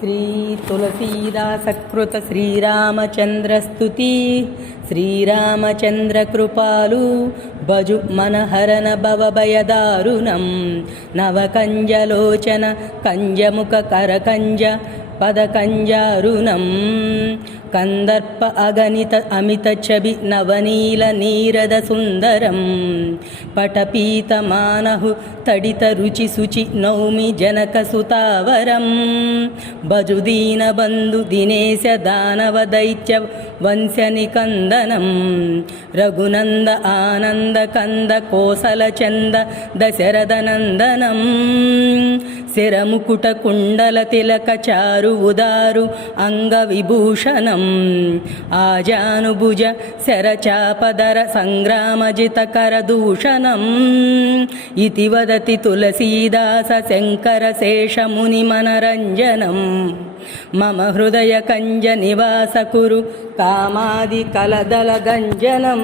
శ్రీ తులసీదాసకృత శ్రీరామచంద్రస్తుతి శ్రీరామచంద్ర కృపాలు భజు మనహరణ భవభయదారుణం నవకంజలోచన కంజముఖ కరకంజ పదకంజారుణం కందర్ప అగణిత అమిత చబి నవనీల నీరద సుందరం పటపీత మానహు తడిత రుచి శుచి నౌమి జనక సుతావరం భజుదీన బంధు దినేశ దానవ దైత్య వంశ నికందనం రఘునంద ఆనంద కంద కోసల చంద దశరథ నందనం శిరముకుట కుండల తిలక చారు ఉదారు అంగ విభూషణం ఆజానుభుజ శరచాపదర సంగ్రామజిత కరదూషణం ఇతి వదతి తులసీదాస శంకర శేషముని మనరంజనం మమ హృదయ కంజ నివాస కురు కామాది కలదల గంజనం